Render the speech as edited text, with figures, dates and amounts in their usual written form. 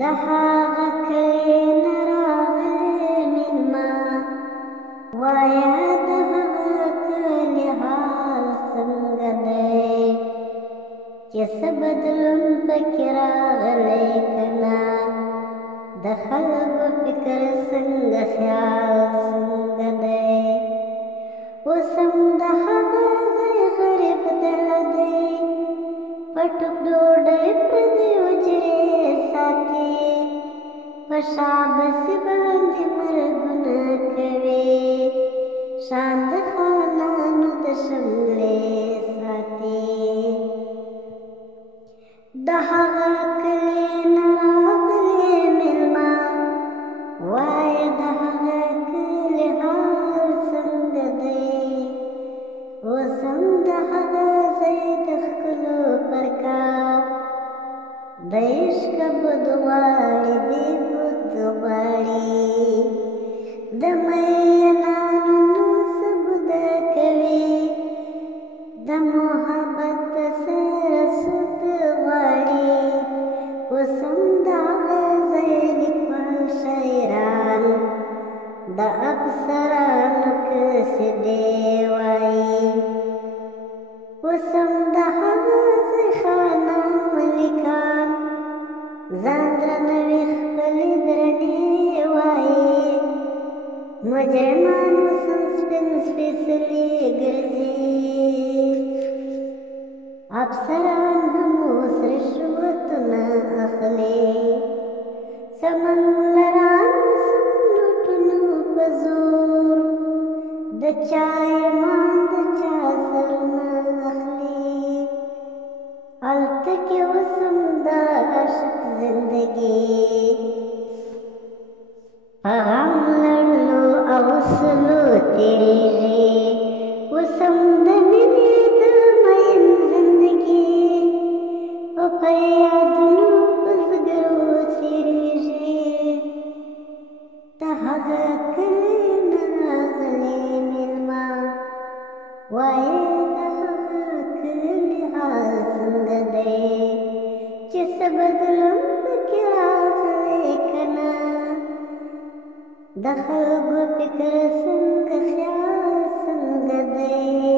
د هغه کلي نه راغلی مېلمه وایه د هغه کلي حال څنګه دی چې څه بدلون پکې راغلی که نه د خلکو فکر څنګه خیال څنګه دی اوس هم د هغه ځای غریب دله دی په ټوک ډوډۍ پردۍ حجرې ساتي په شا بسې باندې مرګونه کوي شان د خانانو د شملې ساتي د هغه کلي نه راغلی مېلمه وایه د هغه کلي حال څنګه دی اوس هم د هغه ځای د ښکلو پرکا د عشق بد غواړي بې بد غواړي د مینانو نصب کوي د محبت سره سود غواړي اوس هم د هغه ځای لیکوال شاعران د افسرانو قصیدې وایي اوس هم د هغه ځای خانان ملکان ځان درنوي خپلې درنې وایي مجرمان اوس هم سپین سپېڅلي ګرځي افسران هم اوس رشوتونه اخلي سمندران اوس هم لوټونو په زور د چا ایمان د چا سرونه اخلي هلته کې اوس هم د عشق زندګي په غم لړلو او سلو تېرېږي اوس هم د مینې د مین زندګي په فریادونو په زګرو تېرېږي د هغه کلي نه راغلی مېلمه وایه د هغه کلي حال څنګه دی چې څه بدلون پکې راغلی که نه د خلکو فکر څنګه خیال څنګه دی